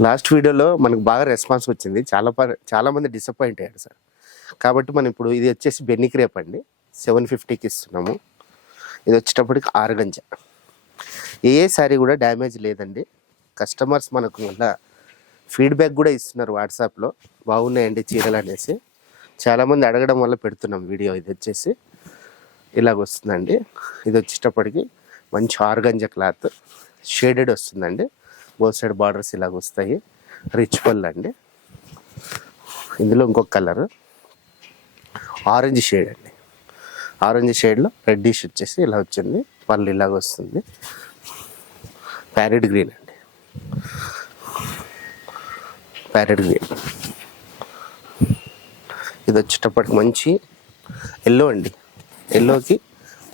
Last వీడియోలో మనకు బాగా రెస్పాన్స్ వచ్చింది. చాలా ప- చాలా మంది డిసప్పాయింట్ అయ్యారు సార్. కాబట్టి మనం ఇప్పుడు ఇది వచ్చేసి బెన్ని క్రేప్ అండి. సెవెన్ ఫిఫ్టీకి ఇస్తున్నాము. ఇది వచ్చేటప్పటికి ఆరు గంజ. ఏ సారీ కూడా డ్యామేజ్ లేదండి. కస్టమర్స్ మనకు మళ్ళా ఫీడ్బ్యాక్ కూడా ఇస్తున్నారు వాట్సాప్లో బాగున్నాయండి చీరలు అనేసి. చాలామంది అడగడం వల్ల పెడుతున్నాం వీడియో ఇది వచ్చేసి. ఇలాగ వస్తుందండి. ఇది వచ్చేటప్పటికి మంచి ఆర్గంజ క్లాత్. షేడెడ్ వస్తుందండి. బోత్ సైడ్ బార్డర్స్ ఇలాగ వస్తాయి. రిచ్ పళ్ళు అండి. ఇందులో ఇంకొక కలర్ ఆరెంజ్ షేడ్ అండి. ఆరెంజ్ షేడ్లో రెడ్ డిష్ వచ్చేసి ఇలా వచ్చింది. పళ్ళు ఇలాగ వస్తుంది. ప్యారెట్ గ్రీన్ అండి. ప్యారెట్ గ్రీన్ ఇది వచ్చేటప్పటికి మంచి ఎల్లో అండి. ఎల్లోకి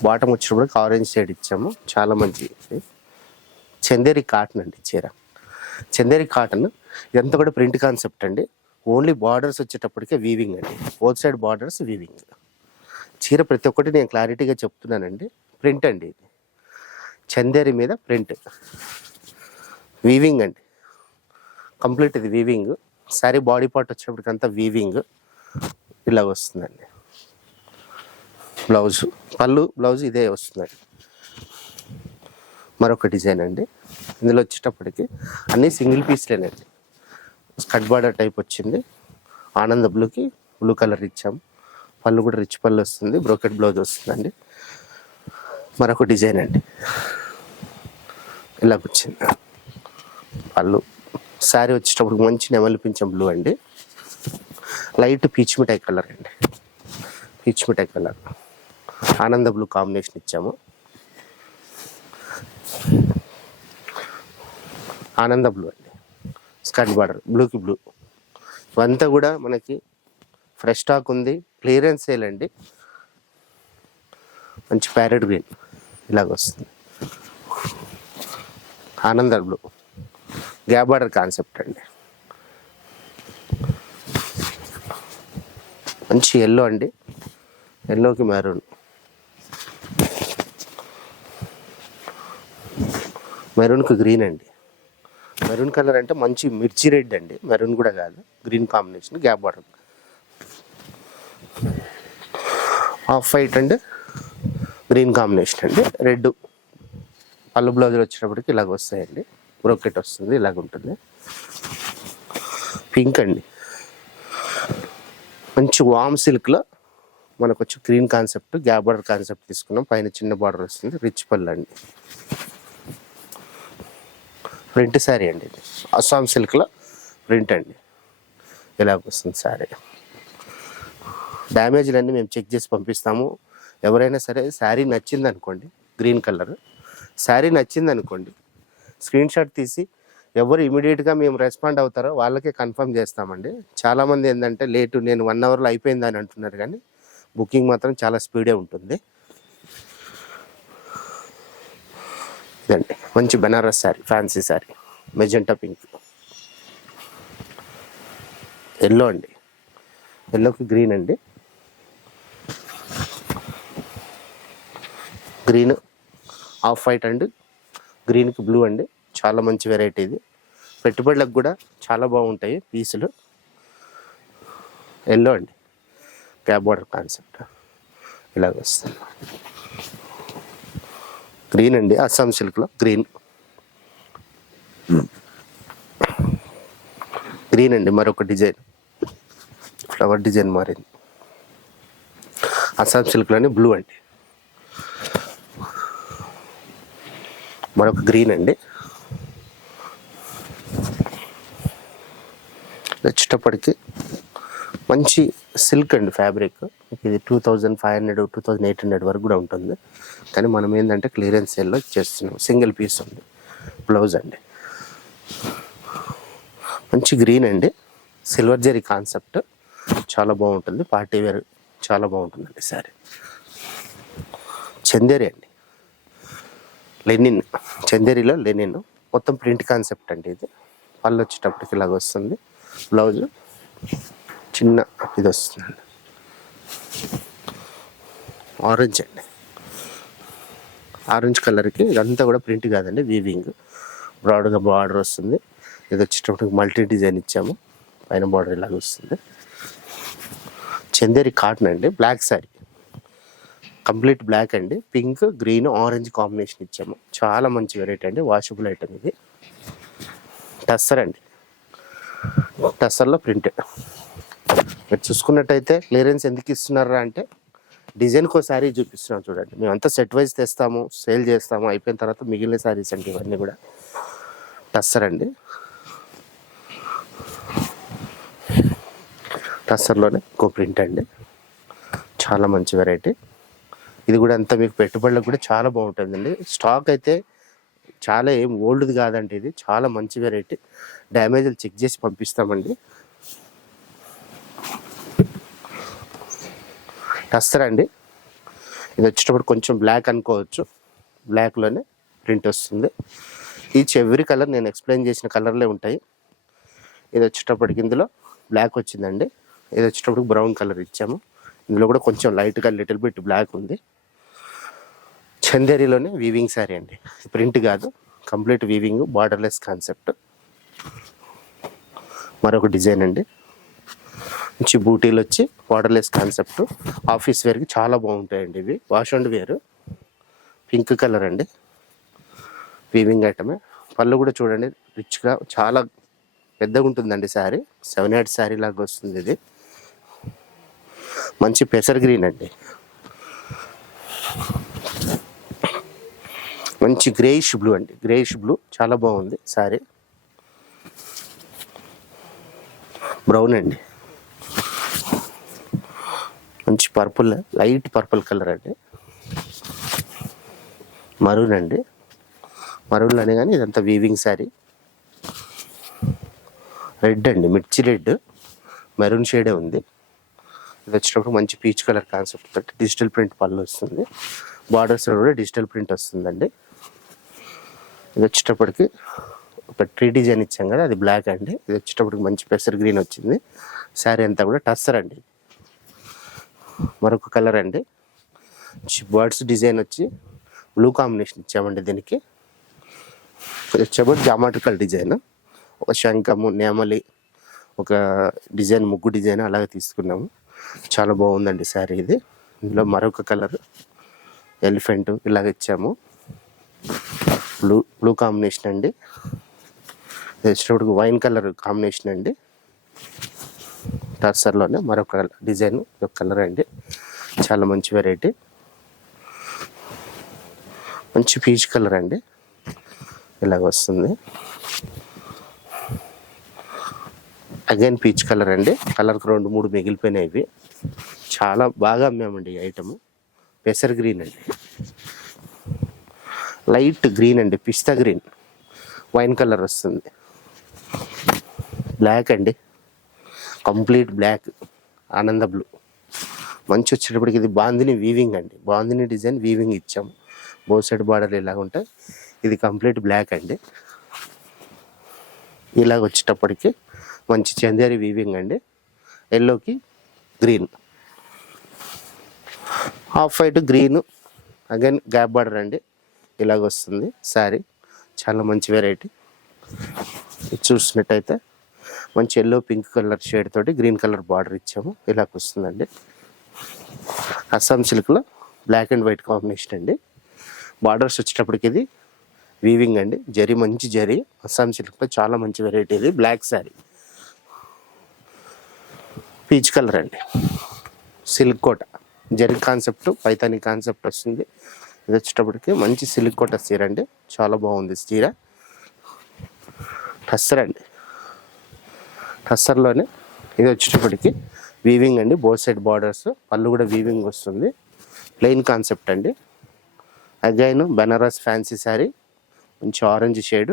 బాటం వచ్చినప్పటికి ఆరెంజ్ షేడ్ ఇచ్చాము. చాలా మంచిది. చందేరి కాటన్ అండి చీర. చందేరి కాటన్ ఇదంతా కూడా ప్రింట్ కాన్సెప్ట్ అండి. ఓన్లీ బార్డర్స్ వచ్చేటప్పటికే వీవింగ్ అండి. బోత్ సైడ్ బార్డర్స్ వీవింగ్ చీర ప్రతి ఒక్కటి నేను క్లారిటీగా చెప్తున్నానండి. ప్రింట్ అండి ఇది. చందేరి మీద ప్రింట్. వీవింగ్ అండి. కంప్లీట్ ఇది వీవింగ్ సారీ బాడీ పార్ట్ వచ్చేటప్పటికంతా వీవింగ్ ఇలా వస్తుందండి. బ్లౌజ్ పళ్ళు బ్లౌజ్ ఇదే వస్తుందండి. మరొక డిజైన్ అండి. ఇందులో వచ్చేటప్పటికి అన్నీ సింగిల్ పీస్లేనండి స్కట్ బార్డర్ టైప్ వచ్చింది. ఆనంద బ్లూకి బ్లూ కలర్ ఇచ్చాము పళ్ళు కూడా రిచ్ పళ్ళు వస్తుంది. బ్రోకెట్ బ్లౌజ్ వస్తుందండి. మరొక డిజైన్ అండి. ఇలా వచ్చింది. పళ్ళు. శారీ వచ్చేటప్పుడు మంచి నెమలి పింఛం బ్లూ అండి. లైట్ పీచ్ మిఠాయి కలర్ అండి. పీచ్ మిఠాయి కలర్. ఆనంద బ్లూ కాంబినేషన్ ఇచ్చాము. ఆనంద బ్లూ అండి. స్కర్ట్ బార్డర్ బ్లూకి బ్లూ. ఇవంతా కూడా మనకి ఫ్రెష్ స్టాక్ ఉంది. క్లియరెన్స్ సేల్ అండి. మంచి ప్యారెట్ గ్రీన్. ఇలాగ వస్తుంది. ఆనంద బ్లూ. గ్యాప్ బార్డర్ కాన్సెప్ట్ అండి. మంచి ఎల్లో అండి. ఎల్లోకి మెరూన్ మెరూన్కి గ్రీన్ అండి. మెరూన్ కలర్ అంటే మంచి మిర్చి రెడ్ అండి. మెరూన్ కూడా కాదు. Green combination gap border. Off white and green combination అండి. రెడ్ పళ్ళు బ్లౌజులు వచ్చేటప్పటికి ఇలాగ వస్తాయండి. బ్రోకెట్ వస్తుంది ఇలాగ ఉంటుంది. పింక్ అండి. మంచి వామ్ సిల్క్లో మనకు వచ్చి green concept gap border concept తీసుకున్నాం. పైన చిన్న బార్డర్ వస్తుంది. రిచ్ పళ్ళు అండి. ప్రింట్ శారీ అండి ఇది. అస్సాం సిల్క్లో ప్రింట్ అండి. ఇలాగ వస్తుంది శారీ. డ్యామేజ్లన్నీ మేము చెక్ చేసి పంపిస్తాము. ఎవరైనా సరే శారీ నచ్చింది అనుకోండి గ్రీన్ కలర్. శారీ నచ్చింది అనుకోండి స్క్రీన్ షాట్ తీసి ఎవరు ఇమీడియట్గా మేము రెస్పాండ్ అవుతారో వాళ్ళకే కన్ఫర్మ్ చేస్తామండి. చాలామంది ఏంటంటే లేటు నేను వన్ అవర్లో అయిపోయిందని అంటున్నారు కానీ బుకింగ్ మాత్రం చాలా స్పీడే ఉంటుంది. ఇదండి. మంచి Banaras sari fancy sari magenta pink. Yellow అండి. ఎల్లోకి గ్రీన్ అండి. గ్రీన్ ఆఫ్ వైట్ అండి గ్రీన్కి బ్లూ అండి. చాలా మంచి వెరైటీ ఇది. పెట్టుబడులకు కూడా చాలా బాగుంటాయి పీసులు. ఎల్లో అండి. క్యాబ్ బార్డర్ కాన్సెప్ట్ ఇలాగ వస్తుంది. గ్రీన్ అండి అస్సాం సిల్క్లో గ్రీన్ గ్రీన్ అండి మరొక డిజైన్. ఫ్లవర్ డిజైన్ మారింది. అస్సాం సిల్క్లోనే బ్లూ అండి. మరొక గ్రీన్ అండి. వచ్చేటప్పటికి మంచి సిల్క్ అండి ఫ్యాబ్రిక్. ఇది two thousand five hundred two thousand eight hundred వరకు కూడా ఉంటుంది. కానీ మనం ఏంటంటే క్లియరెన్స్ సేల్లో చేస్తున్నాం. సింగిల్ పీస్ ఉంది. బ్లౌజ్ అండి. మంచి గ్రీన్ అండి. Silver zari concept. చాలా బాగుంటుంది. పార్టీ వేర్ చాలా బాగుంటుందండి సారీ. చందేరి అండి. లెనిన్. చందేరిలో లెనిన్. మొత్తం ప్రింట్ కాన్సెప్ట్ అండి ఇది. పళ్ళు వచ్చేటప్పటికి ఇలాగ వస్తుంది. బ్లౌజ్. చిన్న ఇది వస్తుందండి ఆరెంజ్ అండి. ఆరెంజ్ కలర్కి ఇదంతా కూడా ప్రింట్ కాదండి వీవింగ్ బ్రాడ్గా బార్డర్ వస్తుంది. ఇది వచ్చేటప్పుడు మల్టీ డిజైన్ ఇచ్చాము. పైన బార్డర్ ఇలాగ వస్తుంది. చందేరి కాటన్ అండి బ్లాక్ శారీ కంప్లీట్ బ్లాక్ అండి. పింక్ గ్రీన్ ఆరెంజ్ కాంబినేషన్ ఇచ్చాము. చాలా మంచి వెరైటీ అండి. వాషబుల్ ఐటమ్ ఇది. టస్సర్ అండి. టస్సర్లో ప్రింటెడ్ మీరు చూసుకున్నట్టయితే క్లియరెన్స్ ఎందుకు ఇస్తున్నారా అంటే డిజైన్కి ఒక శారీ చూపిస్తున్నాం చూడండి. మేము అంతా సెట్ వైజ్ తెస్తాము సేల్ చేస్తాము అయిపోయిన తర్వాత మిగిలిన శారీస్ అండి ఇవన్నీ కూడా. టస్సర్ అండి టస్సర్లోనే ఇంకో ప్రింట్ అండి. చాలా మంచి వెరైటీ ఇది కూడా అంతా మీకు పెట్టుబడులకు కూడా చాలా బాగుంటుందండి. స్టాక్ అయితే చాలా ఏం ఓల్డ్ది కాదండి ఇది. చాలా మంచి వెరైటీ డ్యామేజ్లు చెక్ చేసి పంపిస్తామండి. టస్సర్ అండి. ఇది వచ్చేటప్పుడు కొంచెం బ్లాక్ అనుకోవచ్చు. బ్లాక్లోనే ప్రింట్ వస్తుంది. ఈచ్ ఎవ్రీ కలర్ నేను ఎక్స్ప్లెయిన్ చేసిన కలర్లే ఉంటాయి. ఇది వచ్చేటప్పటికి ఇందులో బ్లాక్ వచ్చిందండి. ఇది వచ్చేటప్పుడు బ్రౌన్ కలర్ ఇచ్చాము. ఇందులో కూడా కొంచెం లైట్గా లిటిల్ బిట్ బ్లాక్ ఉంది. చందేరిలోనే వీవింగ్ శారీ అండి. ప్రింట్ కాదు కంప్లీట్ వీవింగ్ బార్డర్లెస్ కాన్సెప్ట్ మరొక డిజైన్ అండి. మంచి బూటీలు వచ్చి వాటర్లెస్ కాన్సెప్ట్. ఆఫీస్ వేర్కి చాలా బాగుంటాయండి ఇవి. Wash and wear. Pink colour అండి. వీవింగ్ ఐటమే పళ్ళు కూడా చూడండి రిచ్గా చాలా పెద్దగా ఉంటుందండి శారీ. సెవెన్ ఎయిట్ శారీ లాగా వస్తుంది ఇది. మంచి పెసర్ గ్రీన్ అండి. మంచి గ్రేయిష్ బ్లూ అండి. గ్రేయిష్ బ్లూ చాలా బాగుంది శారీ. బ్రౌన్ అండి. మంచి పర్పుల్ లైట్ పర్పుల్ కలర్ అండి. మరూన్ అండి. మరూన్ అని కానీ ఇదంతా వీవింగ్ శారీ రెడ్ అండి మిర్చి రెడ్ మెరూన్ షేడే ఉంది. ఇది వచ్చినప్పుడు మంచి పీచ్ కలర్ కాన్సెప్ట్ తోటి డిజిటల్ ప్రింట్ పళ్ళు వస్తుంది. బార్డర్స్ కూడా డిజిటల్ ప్రింట్ వస్తుందండి. ఇది వచ్చేటప్పటికి ఒక ట్రీ డిజైన్ ఇచ్చాం కదా అది బ్లాక్ అండి. ఇది వచ్చేటప్పటికి మంచి పెసర్ గ్రీన్ వచ్చింది. శారీ అంతా కూడా టస్సర్ అండి. మరొక కలర్ అండి. బర్డ్స్ డిజైన్ వచ్చి బ్లూ కాంబినేషన్ ఇచ్చామండి దీనికి. వచ్చేప్పుడు జామాట్రికల్ డిజైన్ ఒక శంఖము నెమలి ఒక డిజైన్ ముగ్గు డిజైన్ అలాగే తీసుకున్నాము. చాలా బాగుందండి శారీ ఇది. ఇందులో మరొక కలర్ ఎలిఫెంట్ ఇలాగ ఇచ్చాము. బ్లూ బ్లూ కాంబినేషన్ అండి. ఇది వైన్ కలర్ కాంబినేషన్ అండి. టర్సర్లోనే మరొక డిజైన్ ఒక కలర్ అండి. చాలా మంచి వెరైటీ మంచి పీచ్ కలర్ అండి. ఇలాగ వస్తుంది. అగైన్ పీచ్ కలర్ అండి. కలర్కి రెండు మూడు మిగిలిపోయినాయి ఇవి. చాలా బాగా అమ్మామండి ఈ ఐటమ్ పెసర్ గ్రీన్ అండి. లైట్ గ్రీన్ అండి. పిస్తా గ్రీన్ వైన్ కలర్ వస్తుంది. బ్లాక్ అండి. కంప్లీట్ బ్లాక్ ఆనంద బ్లూ. మంచి వచ్చేటప్పటికి ఇది బాందిని వీవింగ్ అండి. బాందిని డిజైన్ వీవింగ్ ఇచ్చాము. బోత్ సైడ్ బార్డర్ ఇలాగ ఉంటాయి ఇది కంప్లీట్ బ్లాక్ అండి. ఇలాగ వచ్చేటప్పటికి మంచి చందేరి వీవింగ్ అండి. ఎల్లోకి green half white green again gap border అండి. ఇలాగ వస్తుంది. శారీ చాలా మంచి వెరైటీ ఇది చూసినట్టయితే మంచి ఎల్లో పింక్ కలర్ షేడ్ తోటి గ్రీన్ కలర్ బార్డర్ ఇచ్చాము. ఇలాగ వస్తుందండి అస్సాం సిల్క్లో బ్లాక్ అండ్ వైట్ కాంబినేషన్ అండి. బార్డర్స్ వచ్చేటప్పటికి ఇది వీవింగ్ అండి. జరీ మంచి జరీ. అస్సాం సిల్క్లో చాలా మంచి వెరైటీ ఇది. బ్లాక్ శారీ. పీచ్ కలర్ అండి. Silk Kota. Zari concept Paithani concept వస్తుంది. ఇది వచ్చేటప్పటికి మంచి సిల్క్ కోట చీర అండి. చాలా బాగుంది చీర. టస్సర్ అండి. టస్సర్లోనే ఇది వచ్చేటప్పటికి వీవింగ్ అండి. బోత్ సైడ్ బార్డర్స్ పళ్ళు కూడా వీవింగ్ వస్తుంది. ప్లెయిన్ కాన్సెప్ట్ అండి. అగైన్ బెనారస్ ఫ్యాన్సీ శారీ మంచి ఆరెంజ్ షేడ్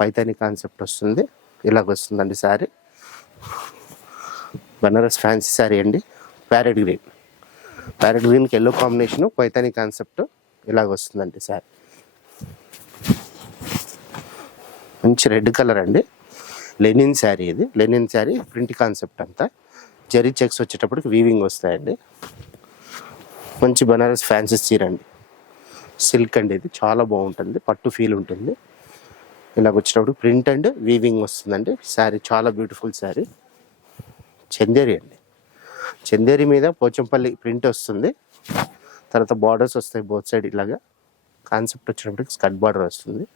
పైతాని కాన్సెప్ట్ వస్తుంది. ఇలాగ వస్తుందండి శారీ బెనారస్ ఫ్యాన్సీ శారీ అండి. ప్యారెట్ గ్రీన్ ప్యారెట్ గ్రీన్కి ఎల్లో కాంబినేషన్ పైతాని కాన్సెప్ట్ ఇలాగ వస్తుందండి శారీ మంచి రెడ్ కలర్ అండి. లెనిన్ శారీ ఇది. లెనిన్ శారీ ప్రింట్ కాన్సెప్ట్ అంతా. జరీ చెక్స్ వచ్చేటప్పటికి వీవింగ్ వస్తాయండి. మంచి బనారస్ ఫ్యాన్సీ చీర అండి. సిల్క్ అండి ఇది. చాలా బాగుంటుంది. పట్టు ఫీల్ ఉంటుంది. ఇలాగ వచ్చినప్పుడు ప్రింట్ అండ్ వీవింగ్ వస్తుందండి. శారీ చాలా బ్యూటిఫుల్ శారీ చందేరి అండి. చందేరి మీద పోచంపల్లి ప్రింట్ వస్తుంది. తర్వాత బార్డర్స్ వస్తాయి బోత్ సైడ్ ఇలాగా. కాన్సెప్ట్ వచ్చినప్పటికి స్కట్ బార్డర్ వస్తుంది.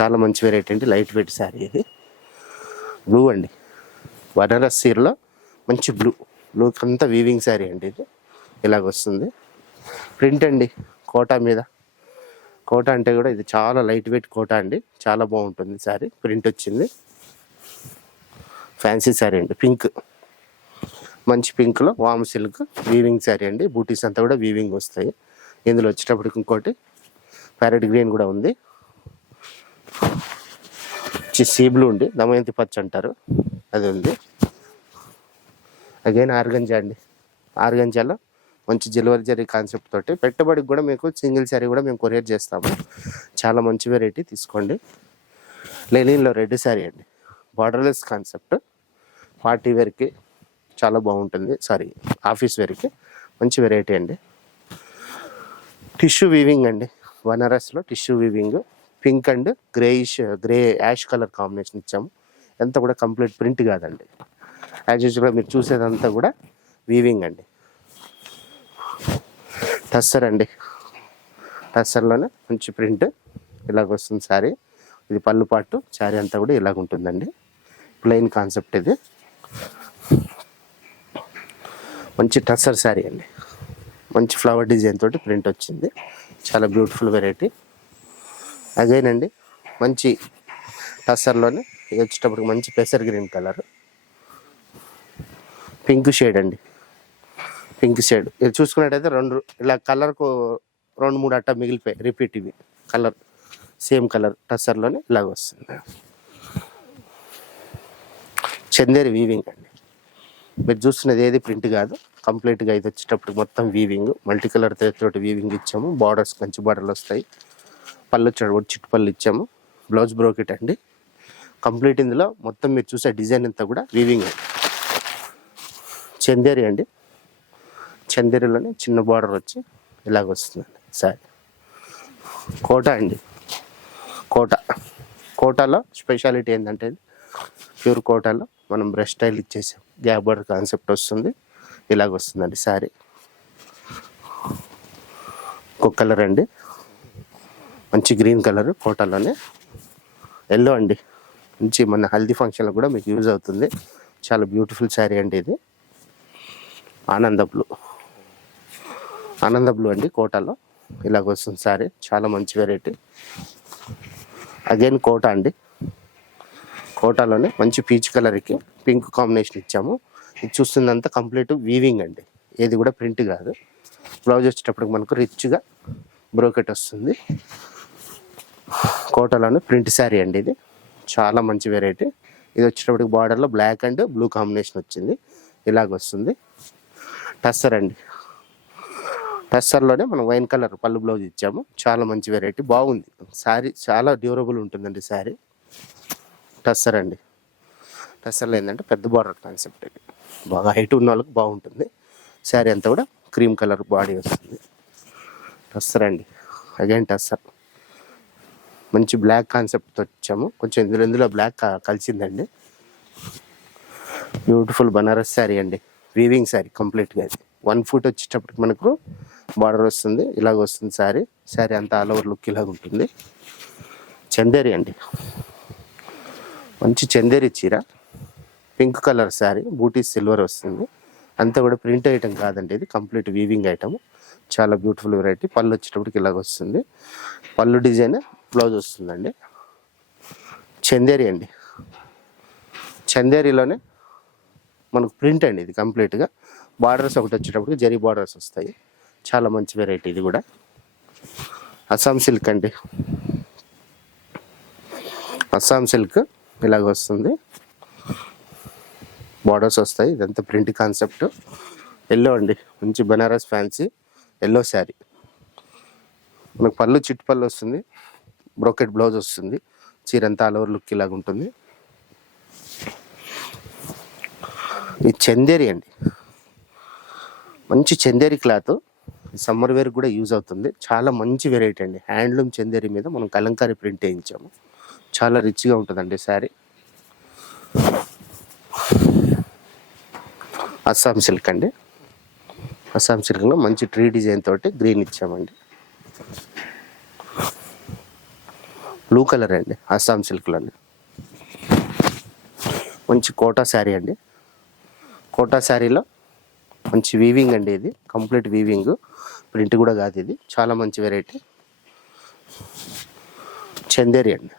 చాలా మంచి వెరైటీ అండి. లైట్ వెయిట్ శారీ ఇది. బ్లూ అండి. బనారస్ సీరలో మంచి బ్లూ. బ్లూ అంతా వీవింగ్ శారీ అండి ఇది. ఇలాగ వస్తుంది. ప్రింట్ అండి. కోటా మీద. కోట అంటే కూడా ఇది చాలా లైట్ వెయిట్ కోట అండి. చాలా బాగుంటుంది శారీ ప్రింట్ వచ్చింది. ఫ్యాన్సీ శారీ అండి. పింక్ మంచి పింక్లో వామ్ సిల్క్ వీవింగ్ శారీ అండి. బూటీస్ అంతా కూడా వీవింగ్ వస్తాయి. ఇందులో వచ్చేటప్పటికి ఇంకోటి ప్యారెట్ గ్రీన్ కూడా ఉంది. మంచి సీబ్లు ఉండి ఉంది దమయంతి పచ్చి అంటారు. అది ఉంది. అగైన్ ఆర్గంజా అండి. ఆర్గంజాలో మంచి డెలివరీ జరీ కాన్సెప్ట్ తోటి పెట్టుబడికి కూడా మీకు సింగిల్ శారీ కూడా మేము కొరియర్ చేస్తాము. చాలా మంచి వెరైటీ తీసుకోండి. లెనిన్లో రెడ్ శారీ అండి. బార్డర్లెస్ కాన్సెప్ట్ పార్టీ వేర్కి చాలా బాగుంటుంది. సారీ ఆఫీస్ వేర్కి మంచి వెరైటీ అండి. టిష్యూ వీవింగ్ అండి. బనారస్లో tissue weaving pink and greyish grey ash colour combination ఇచ్చాము. ఎంత కూడా కంప్లీట్ ప్రింట్ కాదండి. యాజ్ యూజువల్గా మీరు చూసేదంతా కూడా వీవింగ్ అండి. టస్సర్ అండి. టస్సర్లోనే మంచి ప్రింట్ ఇలాగ వస్తుంది శారీ. ఇది పళ్ళు పాటు శారీ అంతా కూడా ఇలాగ ఉంటుందండి. ప్లెయిన్ కాన్సెప్ట్ ఇది. మంచి టస్సర్ శారీ అండి. మంచి ఫ్లవర్ డిజైన్ తోటి ప్రింట్ వచ్చింది. చాలా బ్యూటిఫుల్ వెరైటీ అగైన్ అండి మంచి టస్సర్లోనే ఇది వచ్చేటప్పటికి మంచి పెసర్ గ్రీన్ కలర్. పింక్ షేడ్ అండి. Pink shade. ఇది చూసుకున్నట్టయితే రెండు ఇలా కలర్కు రెండు మూడు అట్ట మిగిలిపోయాయి రిపీట్ ఇవి. కలర్ సేమ్ కలర్ టస్సర్లోనే ఇలాగ వస్తుంది. చందేరి వీవింగ్ అండి. మీరు చూస్తున్నది ఏది ప్రింట్ కాదు. కంప్లీట్గా ఇది వచ్చేటప్పుడు మొత్తం వీవింగ్ మల్టీ కలర్ తోటి వీవింగ్ ఇచ్చాము. బార్డర్స్ కంచి బార్డర్లు వస్తాయి. పళ్ళు వచ్చాడు చిట్టు పళ్ళు ఇచ్చాము. బ్లౌజ్ బ్రోకెట్ అండి. కంప్లీట్ ఇందులో మొత్తం మీరు చూసే డిజైన్ అంతా కూడా వీవింగ్ చందేరి అండి. చందేరిలోనే చిన్న బార్డర్ వచ్చి ఇలాగ వస్తుందండి. సారీ కోట అండి. కోట. కోటాలో స్పెషాలిటీ ఏంటంటే ప్యూర్ కోటాలో మనం బ్రష్ స్టైల్ ఇచ్చేసాం. గ్యాప్ బార్డర్ కాన్సెప్ట్ వస్తుంది. ఇలాగ వస్తుందండి సారీ. ఇంకొక కలర్ అండి. మంచి గ్రీన్ కలర్ కోటాలోనే. ఎల్లో అండి. మంచి మన హల్దీ ఫంక్షన్లో కూడా మీకు యూజ్ అవుతుంది. చాలా బ్యూటిఫుల్ శారీ అండి ఇది. ఆనంద బ్లూ. ఆనంద బ్లూ అండి కోటాలో. ఇలాగ వస్తుంది శారీ. చాలా మంచి వెరైటీ. అగైన్ కోట అండి. కోటాలోనే మంచి పీచ్ కలర్కి పింక్ కాంబినేషన్ ఇచ్చాము. ఇది చూస్తుందంతా కంప్లీట్ వీవింగ్ అండి. ఏది కూడా ప్రింట్ కాదు. బ్లౌజ్ వచ్చేటప్పటికి మనకు రిచ్గా బ్రోకెట్ వస్తుంది. కోటలోనే ప్రింట్ శారీ అండి ఇది. చాలా మంచి వెరైటీ ఇది వచ్చేటప్పటికి బార్డర్లో బ్లాక్ అండ్ బ్లూ కాంబినేషన్ వచ్చింది. ఇలాగ వస్తుంది. టస్సర్ అండి. టస్సర్లోనే మనం వైన్ కలర్ పళ్ళు బ్లౌజ్ ఇచ్చాము. చాలా మంచి వెరైటీ బాగుంది. శారీ చాలా డ్యూరబుల్ ఉంటుందండి శారీ. టస్సర్ అండి. టస్సర్లో ఏంటంటే పెద్ద బార్డర్ కాన్సెప్ట్ ఇది. బాగా హైట్ ఉన్న వాళ్ళకి బాగుంటుంది. శారీ అంతా కూడా క్రీమ్ కలర్ బాడీ వస్తుంది. టస్సర్ అండి. అగైన్ టస్సర్. మంచి బ్లాక్ కాన్సెప్ట్తో వచ్చాము. కొంచెం ఇందులో ఇందులో బ్లాక్ కలిసిందండి. బ్యూటిఫుల్ బనారస్ శారీ అండి. వీవింగ్ శారీ కంప్లీట్గా ఇది. వన్ ఫుట్ వచ్చేటప్పటికి మనకు బార్డర్ వస్తుంది. ఇలాగ వస్తుంది శారీ. శారీ అంతా ఆల్ ఓవర్ లుక్ ఇలాగ ఉంటుంది. చందేరి అండి. మంచి చందేరి చీర. Pink colour saree. Buti silver వస్తుంది. అంతా కూడా ప్రింట్ ఐటమ్ కాదండి ఇది. కంప్లీట్ వీవింగ్ ఐటమ్ చాలా బ్యూటిఫుల్ వెరైటీ పళ్ళు వచ్చేటప్పటికి ఇలాగ వస్తుంది. పళ్ళు డిజైన్ బ్లౌజ్ వస్తుందండి. చందేరి అండి. చందేరిలోనే మనకు ప్రింట్ అండి ఇది కంప్లీట్గా. బార్డర్స్ ఒకటి వచ్చేటప్పటికి జరీ బార్డర్స్ వస్తాయి. చాలా మంచి వెరైటీ ఇది కూడా. అస్సాం సిల్క్ అండి. అస్సాం సిల్క్ ఇలాగ వస్తుంది. బార్డర్స్ వస్తాయి. ఇదంతా ప్రింట్ కాన్సెప్ట్. ఎల్లో అండి. మంచి బనారస్ ఫ్యాన్సీ ఎల్లో శారీ. మనకు పళ్ళు చిట్టు పళ్ళు వస్తుంది. బ్రోకెట్ బ్లౌజ్ వస్తుంది. చీర అంతా ఆల్ ఓవర్ లుక్ ఇలాగ ఉంటుంది. ఇది చందేరి అండి. మంచి చందేరి క్లాత్. సమ్మర్ వేర్ కూడా యూజ్ అవుతుంది. చాలా మంచి వెరైటీ అండి. హ్యాండ్లూమ్ చందేరి మీద మనం కలంకారీ ప్రింట్ వేయించాము. చాలా రిచ్గా ఉంటుందండి శారీ. అస్సాం సిల్క్ అండి. అస్సాం సిల్క్లో మంచి ట్రీ డిజైన్ తోటి గ్రీన్ ఇచ్చామండి. బ్లూ కలర్ అండి అస్సాం సిల్క్లోనే మంచి కోటా శారీ అండి. కోటా శారీలో మంచి వీవింగ్ అండి ఇది కంప్లీట్ వీవింగ్ ప్రింట్ కూడా కాదు ఇది చాలా మంచి వెరైటీ చందేరి అండి.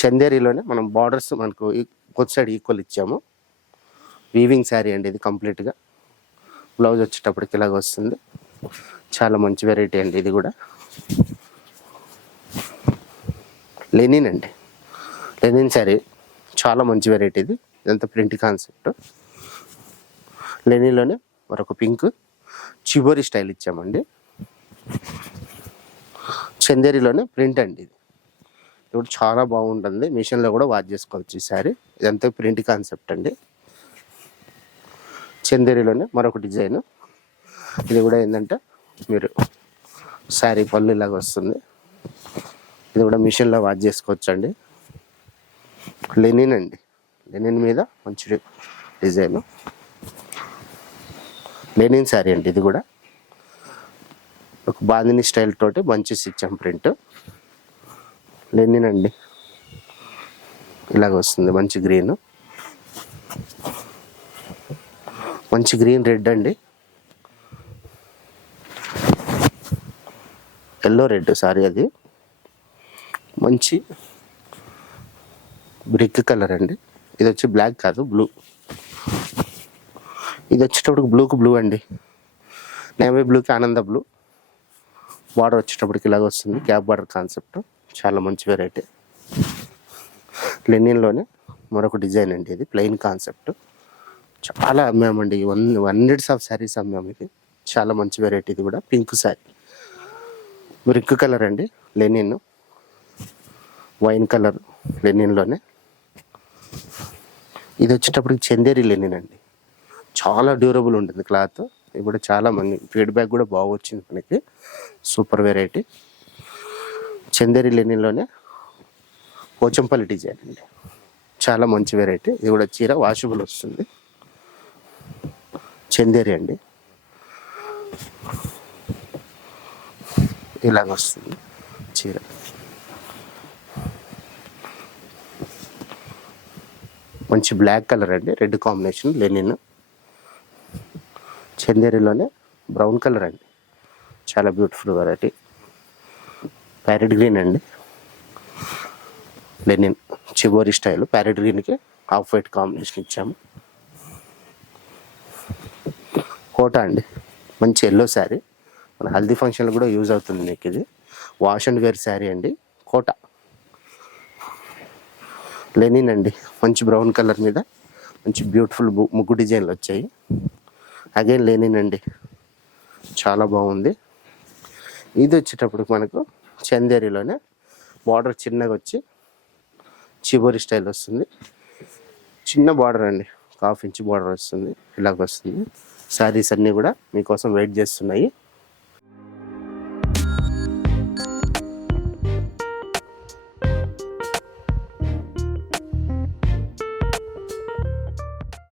చందేరిలోనే మనం బార్డర్స్ మనకు కొత్త సైడ్ ఈక్వల్ ఇచ్చాము. వీవింగ్ శారీ అండి ఇది కంప్లీట్గా బ్లౌజ్ వచ్చేటప్పటికి ఇలాగ వస్తుంది. చాలా మంచి వెరైటీ అండి ఇది కూడా. లెనిన్ అండి. లెనిన్ శారీ చాలా మంచి వెరైటీ ఇది. ఇదంతా ప్రింట్ కాన్సెప్ట్ లెనిన్లోనే మరొక పింక్ చిబోరి స్టైల్ ఇచ్చామండి. చందేరిలోనే ప్రింట్ అండి ఇది. ఇప్పుడు చాలా బాగుంటుంది. మిషన్లో కూడా వాచ్ చేసుకోవచ్చు ఈ శారీ. ఇదంతా ప్రింట్ కాన్సెప్ట్ అండి. చందేరిలోనే మరొక డిజైన్. ఇది కూడా ఏంటంటే మీరు శారీ పళ్ళు ఇలాగ వస్తుంది. ఇది కూడా మిషన్లో వాచ్ చేసుకోవచ్చు అండి లెనిన్ అండి లెనిన్ మీద మంచి డిజైన్. లెనిన్ శారీ అండి ఇది కూడా. ఒక బాందిని స్టైల్ తోటి మంచి ఇచ్చాం ప్రింట్. లెనిన్ అండి ఇలాగ వస్తుంది మంచి గ్రీన్. మంచి గ్రీన్ రెడ్ అండి. ఎల్లో రెడ్ సారీ అది. మంచి బ్రిక్ కలర్ అండి. ఇది వచ్చి బ్లాక్ కాదు బ్లూ ఇది వచ్చేటప్పటికి బ్లూకి బ్లూ అండి. నేవీ బ్లూకి ఆనంద బ్లూ బార్డర్ వచ్చేటప్పటికి ఇలాగ వస్తుంది. గ్యాప్ బార్డర్ కాన్సెప్ట్ చాలా మంచి వెరైటీ లెనిన్లోనే మరొక డిజైన్ అండి ఇది. ప్లెయిన్ కాన్సెప్ట్ చాలా అమ్మామండి. వన్ హండ్రెడ్స్ ఆఫ్ శారీస్ అమ్మాము ఇది. చాలా మంచి వెరైటీ ఇది కూడా. పింక్ శారీ బ్రిక్ కలర్ అండి. లెనిన్ వైన్ కలర్ లెనిన్లోనే. ఇది వచ్చేటప్పటికి చందేరి లెనిన్ అండి. చాలా డ్యూరబుల్ ఉంటుంది క్లాత్. ఇది కూడా చాలా మంది ఫీడ్బ్యాక్ కూడా బాగా వచ్చింది మనకి. సూపర్ వెరైటీ చందేరి లెనిన్లోనే పోచంపల్లి డిజైన్ అండి. చాలా మంచి వెరైటీ ఇది కూడా చీర వాషబుల్ వస్తుంది. చందేరి అండి. ఇలాగ వస్తుంది చీర. మంచి బ్లాక్ కలర్ అండి. Red combination linen. చందేరిలోనే brown colour అండి. చాలా బ్యూటిఫుల్ వెరైటీ. ప్యారెట్ గ్రీన్ అండి. లెనిన్ చివరి స్టైల్. ప్యారెట్ గ్రీన్కి హాఫ్ వైట్ కాంబినేషన్ ఇచ్చాము. కోటా అండి. మంచి ఎల్లో శారీ. మన హల్దీ ఫంక్షన్లో కూడా యూజ్ అవుతుంది మీకు ఇది. వాష్ అండ్ వేర్ శారీ అండి. కోటా. లెనిన్ అండి. మంచి బ్రౌన్ కలర్ మీద మంచి బ్యూటిఫుల్ ముగ్గు డిజైన్లు వచ్చాయి. అగైన్ లెనిన్ అండి. చాలా బాగుంది. ఇది వచ్చేటప్పుడు మనకు చందేరిలోనే బార్డర్ చిన్నగా వచ్చి చివరి స్టైల్ వస్తుంది. చిన్న బార్డర్ అండి. హాఫ్ ఇంచ్ బార్డర్ వస్తుంది. ఇలాగ వస్తుంది. శారీస్ అన్నీ కూడా మీకోసం వెయిట్ చేస్తున్నాయి.